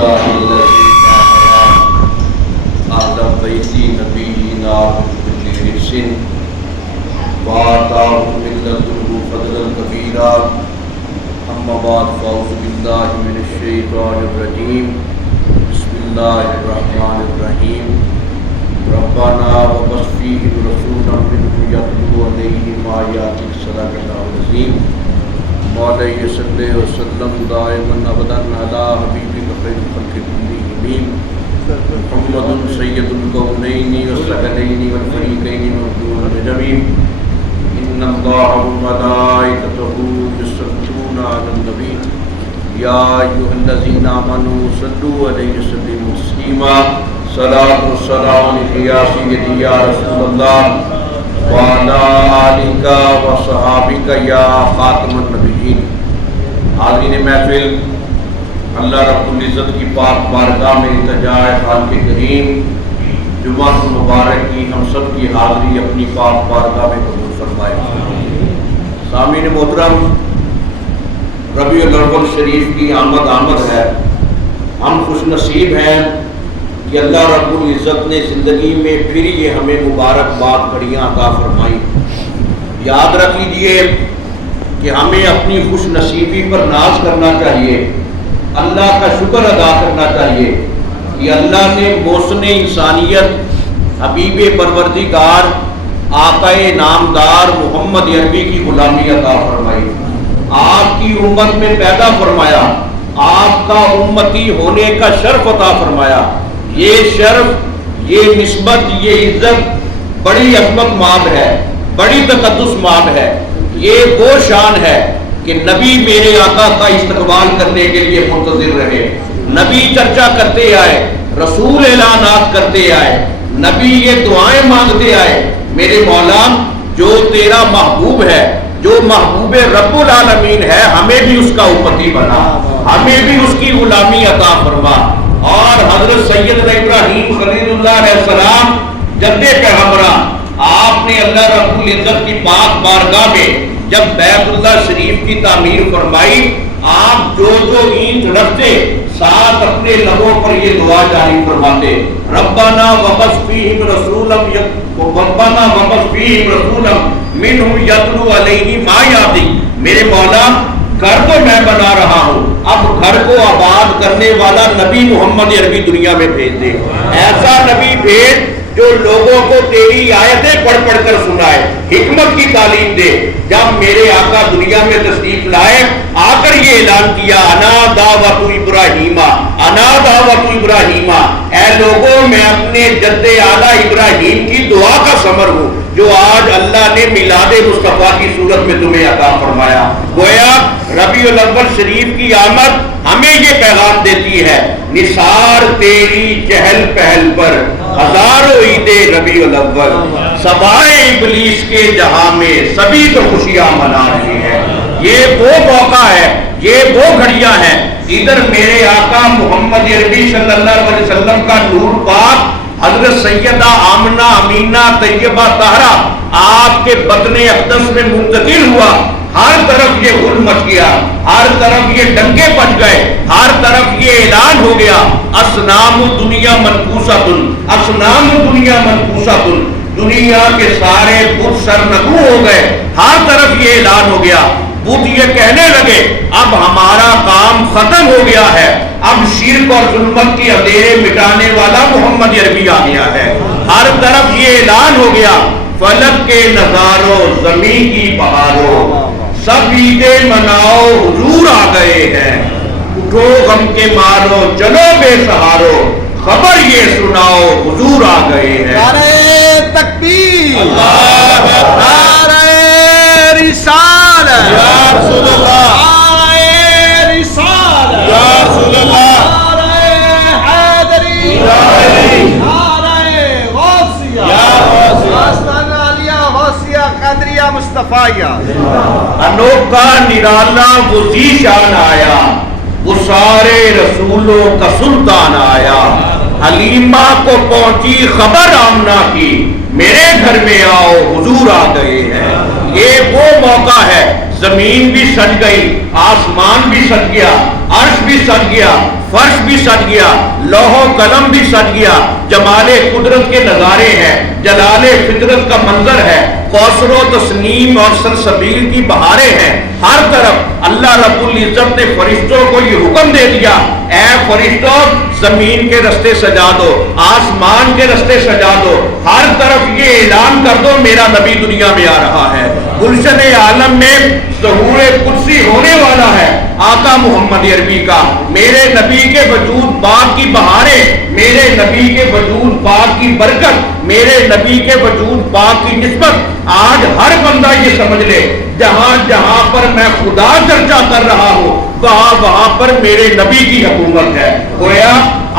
لله الذي أهل بيت نبينا بكل رئيس وآتاه من لدنه فضلا كبيرا أما بعد فأعوذ بالله من الشيطان الرجيم بسم الله الرحمن الرحيم ربنا وبعث فيهم رسولا منهم يتلو عليهم آياتك صدق الله العظيم مولاي صل وسلم دائما ابدا على حبيبك خير الخلق كلهم محمد سيد الكونين والثقلين والفريقين والنور الجميع ان الله وملائكته يصلون على النبي يا ايها الذين امنوا صلوا عليه وسلموا تسليما صلاة والسلام عليك يا سيدي يا رسول الله وعلى آلك وصحابك یا خاتم النبیین۔ حاضرین محفل، اللہ رب العزت کی پاک بارگاہ میں التجا ہے خالق کریم جمعہ مبارک کی ہم سب کی حاضری اپنی پاک بارگاہ میں قبول فرمائے۔ سامعین محترم، ربیع الاول شریف کی آمد ہے۔ ہم خوش نصیب ہیں کہ اللہ رب العزت نے زندگی میں پھر یہ ہمیں مبارک باد گھڑیاں عطا فرمائی۔ یاد رکھ لیجئے کہ ہمیں اپنی خوش نصیبی پر ناز کرنا چاہیے، اللہ کا شکر ادا کرنا چاہیے کہ اللہ نے محسن انسانیت حبیب پروردگار آقا نامدار محمد عربی کی غلامی عطا فرمائی، آپ کی امت میں پیدا فرمایا، آپ کا امتی ہونے کا شرف عطا فرمایا۔ یہ شرف، یہ نسبت، یہ عزت بڑی عظمت ماب ہے، بڑی تقدس ماب ہے۔ یہ وہ شان ہے کہ نبی میرے آقا کا استقبال کرنے کے لیے منتظر رہے، نبی چرچا کرتے آئے، رسول اعلانات کرتے آئے، نبی یہ دعائیں مانگتے آئے، میرے مولا جو تیرا محبوب ہے، جو محبوب رب العالمین ہے، ہمیں بھی اس کا امتی بنا، ہمیں بھی اس کی غلامی عطا فرما۔ اور حضرت سیدنا ابراہیم خلیل اللہ علیہ السلام جد پیغمبرہ، آپ نے اللہ رب العزت کی پاک بارگاہ میں جب بیت اللہ شریف کی تعمیر فرمائی، آپ جو اینٹ رکھتے ساتھ اپنے لبوں پر یہ دعا جاری فرماتے، ربنا وبعث فیہم رسولا منہم یتلو علیہم آیاتک۔ میرے مولا گھر تو میں بنا رہا ہوں، اب گھر کو آباد کرنے والا نبی محمد عربی دنیا میں بھیج دے، ایسا نبی بھیج جو لوگوں کو تیری آیتیں پڑھ پڑھ کر سنائے، حکمت کی تعلیم دے۔ جب میرے آقا دنیا میں تشریف لائے، آ کر یہ اعلان کیا، انا دعوت ابراہیم، انا دعوت ابراہیم، اے لوگوں میں اپنے جد اعلیٰ ابراہیم کی دعا کا ثمر ہوں جو آج اللہ نے میلاد مصطفیٰ کی صورت میں تمہیں عطا فرمایا۔ گویا ربیع الاول شریف کی آمد ہمیں یہ پیغام دیتی ہے، نثار تیری چہل پہل پر ہزاروں عید ربیع الاول، سبائے ابلیس کے جہاں میں سبھی تو خوشیاں منا رہی ہیں۔ یہ وہ موقع ہے، یہ وہ گھڑیاں ہیں، ادھر میرے آقا محمد عربی صلی اللہ علیہ وسلم کا نور پاک حضرت سیدہ آمنہ امینہ طیبہ طاہرہ آپ کے بطن اقدس میں منتقل ہوا، ہر طرف یہ غل مچ گیا، ہر طرف یہ ڈنگے بج گئے، ہر طرف یہ اعلان ہو گیا، اصنام دنیا منقوصۃ، اصنام دنیا منقوصۃ، دنیا کے سارے بت سرنگو ہو گئے، ہر طرف یہ اعلان ہو گیا۔ بت یہ کہنے لگے اب ہمارا کام ختم ہو گیا ہے، اب شرک اور ظلمت کی اندھیرے مٹانے والا محمد عربی آ گیا ہے۔ ہر طرف یہ اعلان ہو گیا، فلک کے نظاروں، زمین کی بہاروں، سب عیدیں مناؤ، حضور آ گئے ہیں، اٹھو غم کے مارو، چلو بے سہارو، خبر یہ سناؤ، حضور آ گئے ہیں۔ نعرہ تکبیر، اللہ نعرہ رسالت، یا رسول اللہ، نعرہ رسالت، یا رسول اللہ، نعرہ حیدری، نعرہ غوثیہ، یا غوثیہ، آستانہ عالیہ غوثیہ قادریہ مصطفیہ۔ انوکھا نرالا وہ ذی شان آیا، وہ سارے رسولوں کا سلطان آیا، حلیمہ کو پہنچی خبر آمنہ کی، میرے گھر میں آؤ حضور آ گئے ہیں۔ یہ وہ موقع ہے، زمین بھی سج گئی، آسمان بھی سج گیا، عرش بھی سج گیا، فرش بھی سج گیا، لوح و قلم بھی سج گیا، جمال قدرت کے نظارے ہیں، جلال فطرت کا منظر ہے، کوثر و تسنیم اور سلسبیل کی بہاریں ہیں، ہر طرف اللہ رب العزت نے فرشتوں کو یہ حکم دے دیا، اے فرشتوں زمین کے رستے سجا دو، آسمان کے رستے سجا دو، ہر طرف یہ اعلان کر دو میرا نبی دنیا میں آ رہا ہے۔ گلشن عالم میں ظہور قدسی ہونے والا ہے آقا محمد عربی کا، میرے نبی کے وجود پاک کی بہاریں، میرے نبی کے وجود پاک کی برکت، میرے نبی کے وجود پاک کی نسبت آج ہر بندہ یہ سمجھ لے، جہاں جہاں پر میں خدا چرچا کر رہا ہوں وہاں وہاں پر میرے نبی کی حکومت ہے۔ گویا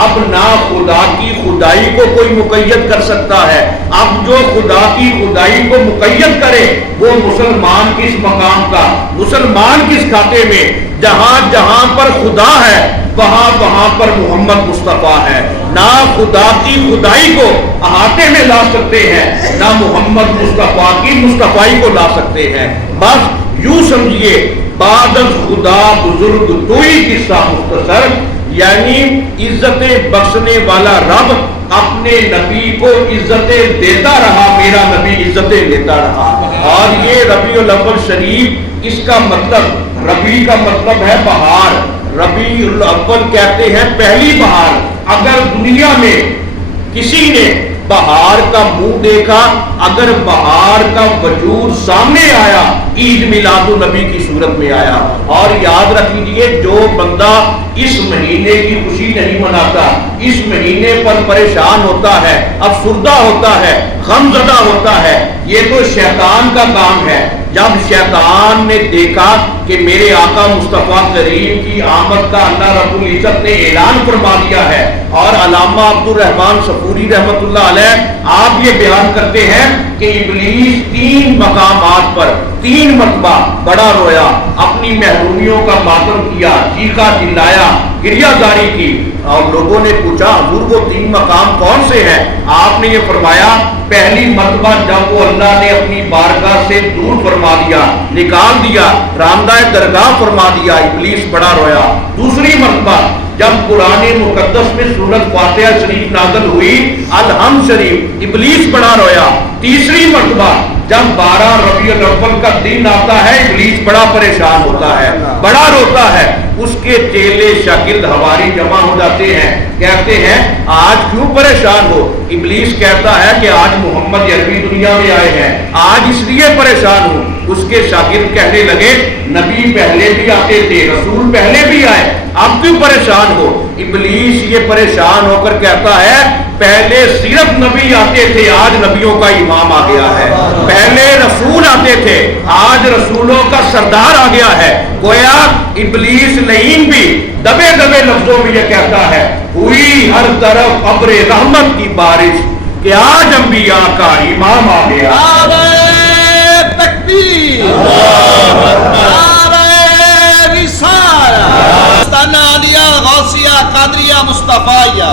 اب نہ خدا کی خدائی کو کوئی مقید کر سکتا ہے، اب جو خدا کی خدائی کو مقید کرے وہ مسلمان کس مقام کا، مسلمان کس کھاتے میں، جہاں جہاں پر خدا ہے وہاں وہاں پر محمد مصطفیٰ ہے۔ نہ خدا کی خدائی کو احاطے میں لا سکتے ہیں، نہ محمد مصطفیٰ کی مصطفیٰ کو لا سکتے ہیں۔ بس یوں سمجھیے بعد از خدا بزرگ توئی قصہ مختصر، یعنی عزتیں بخشنے والا رب اپنے نبی کو عزتیں دیتا رہا، میرا نبی عزتیں لیتا رہا۔ اور یہ ربیع الاول شریف، اس کا مطلب ربیع کا مطلب ہے بہار، ربیع الاول کہتے ہیں پہلی بہار۔ اگر دنیا میں کسی نے بہار کا منہ دیکھا، اگر بہار کا وجود سامنے آیا، عید میلاد النبی کی صورت میں آیا۔ اور یاد رکھ لیجیے جو بندہ اس مہینے کی خوشی نہیں مناتا، اس مہینے پر پریشان ہوتا ہے، افسردہ ہوتا ہے، غمزدہ ہوتا ہے، یہ تو شیطان کا کام ہے۔ جب شیطان نے دیکھا کہ میرے آقا مصطفیٰ کریم کی آمد کا اللہ رب العزت نے اعلان فرما دیا ہے، اور علامہ عبد الرحمن صفوری رحمۃ اللہ علیہ آپ یہ بیان کرتے ہیں کہ ابلیس 3 مقامات پر 3 مرتبہ بڑا رویا، اپنی محرومیوں کا ماتم کیا، چیخا چلایا، گریہ زاری کی، اور لوگوں نے پوچھا حضور وہ 3 مقام کون سے ہیں؟ آپ نے یہ فرمایا پہلی مرتبہ جب وہ اللہ نے اپنی بارگاہ سے دور فرما دیا، نکال دیا، راندہ درگاہ فرما دیا، ابلیس بڑا رویا۔ دوسری مرتبہ جب قرآن مقدس میں سورۃ فاتحہ شریف نازل ہوئی، الحمد شریف، ابلیس بڑا رویا۔ تیسری مرتبہ جب 12 ربیع الاول کا دن آتا ہے، ابلیس بڑا پریشان ہوتا ہے، بڑا روتا ہے، اس کے چیلے شاگرد حواری جمع ہو جاتے ہیں، کہتے ہیں آج کیوں پریشان ہو؟ ابلیس کہتا ہے کہ آج محمد عربی دنیا میں آئے ہیں، آج اس لیے پریشان ہوں۔ اس کے شاگرد کہنے لگے نبی پہلے بھی آتے تھے، رسول پہلے بھی آئے، اب کیوں پریشان ہو؟ ابلیس یہ پریشان ہو کر کہتا ہے پہلے صرف نبی آتے تھے، آج نبیوں کا امام آ گیا ہے، پہلے رسول آتے تھے، آج رسولوں کا سردار آ گیا ہے۔ گویا ابلیس لعین بھی دبے دبے لفظوں میں یہ کہتا ہے ہوئی ہر طرف ابر رحمت کی بارش کہ آج انبیاء کا امام آ گیا۔ نعرہ تکبیر، نعرہ رسالہ، عالیہ غوثیہ قادریہ مصطفیہ۔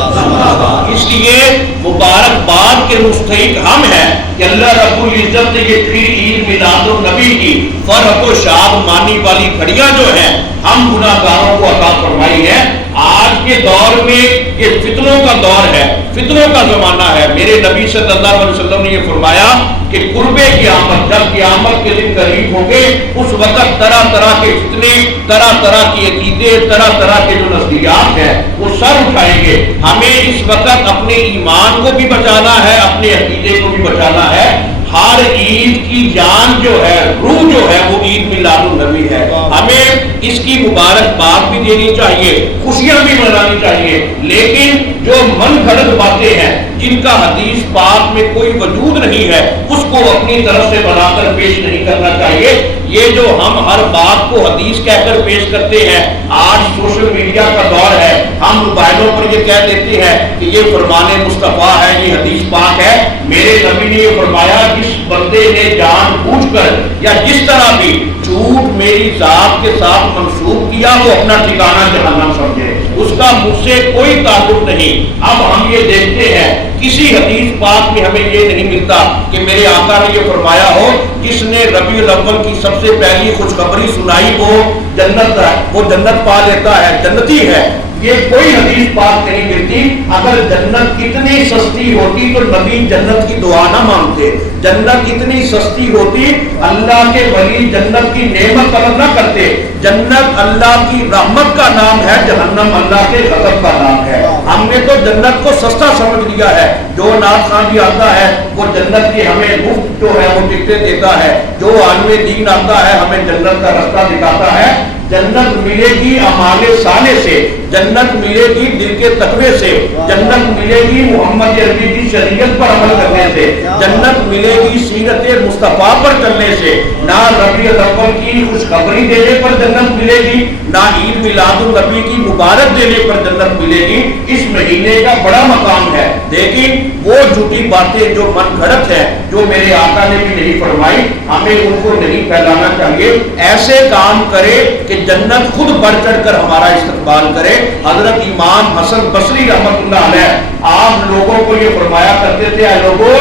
اس لیے مبارکباد کے مستحق ہم ہیں کہ اللہ رب العزت نے یہ پھر عید میلاد النبی کی فرحت و شادمانی والی گھڑیاں جو ہیں ہم گناہگاروں کو عطا فرمائی ہے۔ آج کے دور میں یہ فتنوں کا دور ہے، فتنوں کا زمانہ ہے۔ میرے نبی صلی اللہ علیہ وسلم نے یہ فرمایا کہ قربے قیامت، جب قیامت کے دن قریب ہوں گے اس وقت طرح طرح کے فتنے، طرح طرح کے عقیدے، طرح طرح کے جو نظریات ہیں وہ سر اٹھائیں گے۔ ہمیں اس وقت اپنے ایمان کو بھی بچانا ہے، اپنے عقیدے کو بھی بچانا ہے۔ ہر عید کی جان جو ہے، روح جو ہے وہ عید میلاد النبی ہے۔ ہمیں اس کی مبارکباد بھی دینی چاہیے، خوشیاں بھی منانی چاہیے، لیکن جو من گھڑت باتیں ہیں جن کا حدیث پاک میں کوئی وجود نہیں ہے اس کو اپنی طرف سے بنا کر پیش نہیں کرنا چاہیے۔ یہ جو ہم ہر بات کو حدیث کہہ کر پیش کرتے ہیں، آج سوشل میڈیا کا دور ہے، ہم موبائلوں پر یہ کہہ دیتے ہیں کہ یہ فرمان مصطفیٰ ہے، یہ حدیث پاک ہے۔ میرے نبی نے یہ فرمایا جس بندے نے جان بوجھ کر یا جس طرح بھی جھوٹ میری ذات کے ساتھ منسوب کیا وہ اپنا ٹھکانہ جہنم سمجھے، اس کا کا مجھ سے کوئی تعلق نہیں۔ اب ہم یہ دیکھتے ہیں کسی حدیث پاک میں ہمیں یہ نہیں ملتا کہ میرے آقا نے یہ فرمایا ہو جس نے ربیع الاول کی سب سے پہلی خوشخبری سنائی وہ جنت پا لیتا ہے، جنتی ہے۔ یہ کوئی حدیث پاک نہیں ملتی۔ اگر جنت کتنی سستی ہوتی تو نبی جنت کی دعا نہ مانگتے، جنت کتنی سستی ہوتی اللہ کے ولی جنت کی نعمت طلب نہ کرتے۔ جنت اللہ کی رحمت کا نام ہے، جہنم اللہ کے غضب کا نام ہے۔ ہم نے تو جنت کو سستا سمجھ لیا ہے۔ جو نعت خواں بھی آتا ہے وہ جنت کی ہمیں مفت جو ہے وہ ٹکٹیں دیتا ہے، جو عالم دین آتا ہے ہمیں جنت کا رستہ دکھاتا ہے۔ جنت ملے گی اعمال صالح سے، جنت ملے گی دل کے تقوی سے، جنت ملے گی محمد عربی کی شریعت پر عمل کرنے سے، جنت ملے گی سیرت مصطفیٰ پر چلنے سے۔ نہ ربیع الاول کی خوشخبری دینے پر جنت ملے گی، نہ عید میلاد النبی کی مبارک دینے پر جنت ملے گی۔ اس مہینے کا بڑا مقام ہے، لیکن وہ جھوٹی باتیں جو من گھڑت ہے، جو میرے آقا نے بھی نہیں فرمائی، ہمیں ان کو نہیں پھیلانا چاہیے۔ ایسے کام کرے کہ جنت خود بڑھ چڑھ کر ہمارا استقبال کرے۔ حضرت امام حسن بصری رحمۃ اللہ علیہ آپ لوگوں کو یہ فرمایا کرتے تھے، اے لوگوں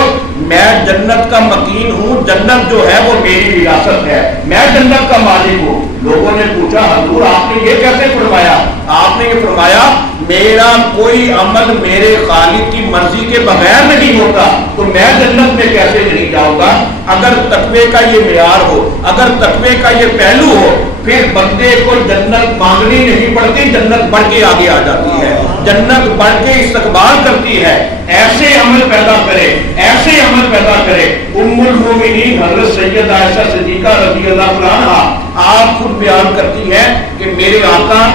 میں جنت کا مکین ہوں، جنت جو ہے وہ میری وراثت ہے، میں جنت کا مالک ہوں۔ لوگوں نے پوچھا حضور آپ نے یہ کیسے فرمایا؟ آپ نے یہ فرمایا میرا کوئی عمل میرے خالق کی مرضی کے بغیر نہیں ہوتا تو میں جنت میں کیسے نہیں جاؤں گا؟ اگر تقوی کا یہ معیار ہو، اگر تقوی کا یہ پہلو ہو، پھر بندے کو جنت مانگنی نہیں پڑتی، جنت بڑھ کے آگے آ جاتی ہے، جنت بڑھ کے استقبال کرتی ہے۔ ایسے عمل پیدا کرے، ایسے عمل پیدا کرے۔ ام المومنین حضرت سیدہ عائشہ صدیقہ رضی اللہ عنہا آپ خود بیان کرتی ہے کہ میرے آقا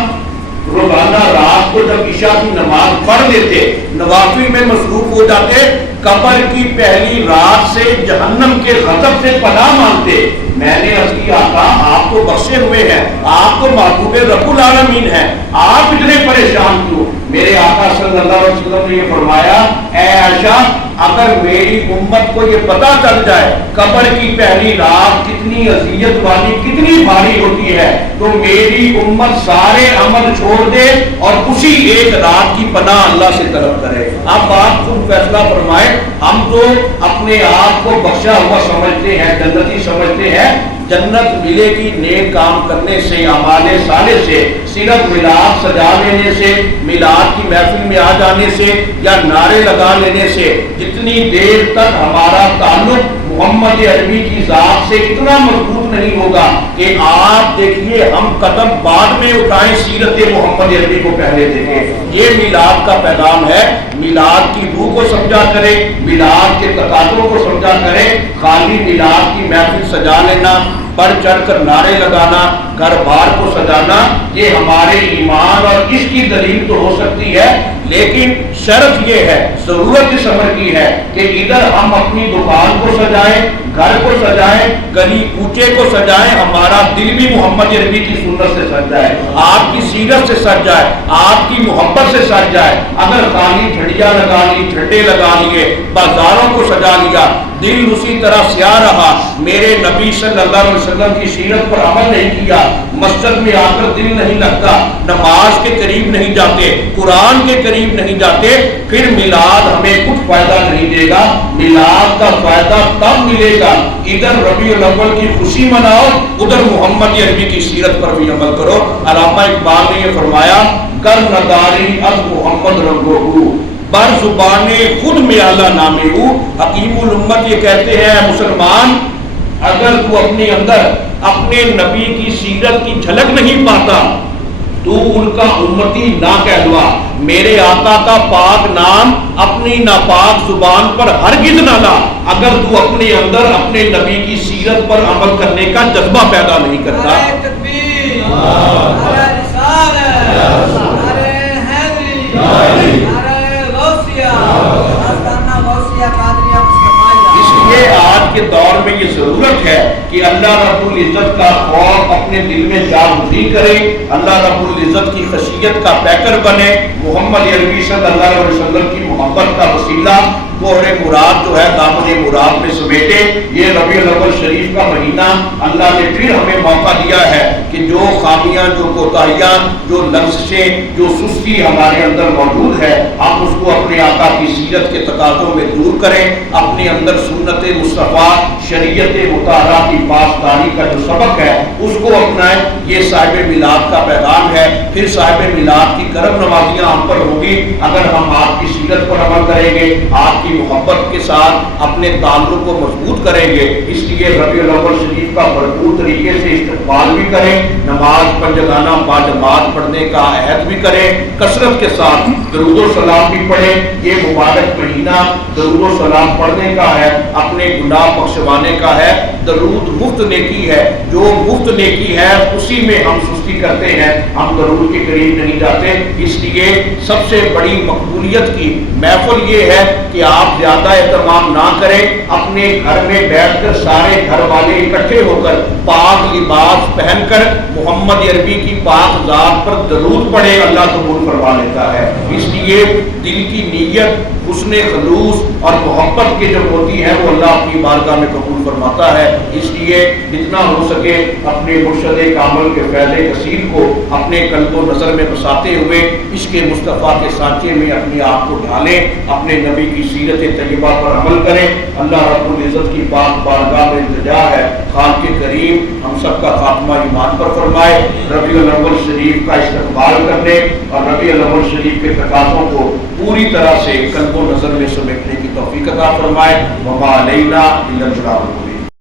روزانہ رات کو جب عشاء کی نماز پڑھ لیتے، نوافل میں مصروف ہو جاتے، قبر کی پہلی رات سے جہنم کے غضب سے پناہ مانگتے۔ میں نے عرض کیا آقا آپ تو بخشے ہوئے ہیں، آپ تو محبوب رب العالمین ہیں، آپ اتنے پریشان کیوں؟ میرے آقا صلی اللہ علیہ وسلم نے یہ فرمایا اے عائشہ اگر میری امت کو یہ پتا چل جائے قبر کی پہلی رات کتنی اذیت والی کتنی بھاری ہوتی ہے تو میری امت سارے عمل چھوڑ دے اور اسی ایک رات کی پناہ اللہ سے طلب کرے۔ اب آپ خود فیصلہ فرمائے۔ ہم تو اپنے آپ کو بخشا ہوا سمجھتے ہیں، جنتی سمجھتے ہیں۔ جنت ملے گی نیک کام کرنے سے، اعمال صالح سے، صرف میلاد سجا لینے سے، میلاد کی محفل میں آ جانے سے یا نعرے لگا لینے سے۔ جتنی دیر تک ہمارا تعلق محمد عربی کی ذات سے اتنا مضبوط نہیں ہوگا کہ آپ دیکھیے ہم قدم بعد میں اٹھائیں، سیرت محمد عربی کو پہلے دیکھیں۔ یہ میلاد کا پیغام ہے۔ میلاد کی روح کو سمجھا کرے، میلاد کے تقاضوں کو سمجھا کرے۔ خالی میلاد کی محفل سجا لینا، بڑھ چڑھ کر نعرے لگانا، گھر بار کو سجانا، یہ ہمارے ایمان اور اس کی دلیل تو ہو سکتی ہے، لیکن شرط یہ ہے، ضرورت اس امر کی ہے کہ ادھر ہم اپنی دکان کو سجائیں، گھر کو سجائیں، گلی کوچے کو سجائیں، ہمارا دل بھی محمد عربی کی سنت سے سج جائے، آپ کی سیرت سے سج جائے، آپ کی محبت سے سج جائے۔ اگر خالی جھڑیاں لگا لی، جھنڈے لگا لیے، بازاروں کو سجا لیا، دل اسی طرح سیاہ رہا، میرے نبی صلی اللہ علیہ وسلم کی سیرت پر عمل نہیں کیا، مسجد میں آ کر دل نہیں لگتا، نماز کے قریب نہیں جاتے، قرآن کے قریب نہیں جاتے، پھر میلاد ہمیں کچھ فائدہ نہیں دے گا۔ میلاد کا فائدہ تب ملے گا ادھر ربیع الاول کی خوشی مناؤ، ادھر محمد عربی کی سیرت پر بھی عمل کرو۔ علامہ اقبال نے یہ فرمایا کر نداری از محمد رنگو بر زبان خود میں اعلیٰ نامے ہو۔ حکیم الامت یہ کہتے ہیں مسلمان اگر تو اپنے اندر اپنے نبی کی سیرت کی جھلک نہیں پاتا تو ان کا امتی نہ کہلوا۔ میرے آقا کا پاک نام اپنی ناپاک زبان پر ہرگز نہ لا اگر تو اپنے اندر اپنے نبی کی سیرت پر عمل کرنے کا جذبہ پیدا نہیں کرتا۔ اس لیے آج کے دور میں یہ ضرورت ہے کہ اللہ رب العزت کا خوف اپنے دل میں جاگزی کرے، اللہ رب العزت کی خشیت کا پیکر بنے، محمد عربی صلی اللہ علیہ وسلم کی محبت کا وسیلہ کوہر مراد جو ہے دامن مراد میں سمیٹے۔ یہ ربیع الاول شریف کا مہینہ اللہ نے پھر ہمیں موقع دیا ہے کہ جو خامیاں، جو کوتاہیاں، جو لغزشیں، جو سستی ہمارے اندر موجود ہے، ہم اس کو اپنے آقا کی سیرت کے تقاضوں میں دور کریں، اپنے اندر سنت مصطفیٰ، شریعت مطہرہ کی پاسداری کا جو سبق ہے اس کو اپنائیں۔ یہ صاحب میلاد کا پیغام ہے۔ پھر صاحب میلاد کی کرم نوازیاں ہم پر ہوگی اگر ہم آپ کی سیرت پر عمل کریں گے، آپ کی محبت کے ساتھ اپنے تعلق کو مضبوط کریں گے۔ اس لیے ربیع الاول شریف کا بھرپور طریقے سے استقبال بھی کریں، نماز پنجگانہ باجماعت پڑھنے کا عہد بھی کریں، کثرت کے ساتھ درود و سلام بھی پڑھیں۔ یہ مبارک مہینہ درود و سلام پڑھنے کا ہے، اپنے گناہ بخشوانے کا ہے۔ درود مفت نیکی ہے، جو مفت نیکی ہے اسی میں ہم سستی کرتے ہیں، ہم درود کے قریب نہیں جاتے۔ اس لیے سب سے بڑی مقبولیت کی محفل یہ ہے کہ آپ زیادہ اہتمام نہ کریں، اپنے گھر میں بیٹھ کر سارے گھر والے اکٹھے ہو کر پاک لباس پہن کر محمد عربی کی پاک ذات پر درود پڑھے، اللہ قبول فرما لیتا ہے۔ اس لیے دل کی نیت، حسن خلوص اور محبت کے جو ہوتی ہیں وہ اللہ اپنی بارگاہ میں قبول فرماتا ہے۔ اس لیے جتنا ہو سکے اپنے مرشد کامل کے فیض کثیر کو اپنے قلب و نظر میں بساتے ہوئے عشق مصطفیٰ کے سانچے میں اپنے آپ کو ڈھالیں، اپنے نبی کی سیرت طیبہ پر عمل کریں۔ اللہ رب العزت کی پاک بارگاہ میں التجا ہے خالق کریم ہم سب کا خاتمہ ایمان پر فرمائے، ربیع الاول شریف کا استقبال کرنے اور ربیع الاول شریف کے تقاضوں کو پوری طرح سے قلب و نظر میں سمیٹنے کی توفیق عطا فرمائے۔ وما علینا الا البلاغ۔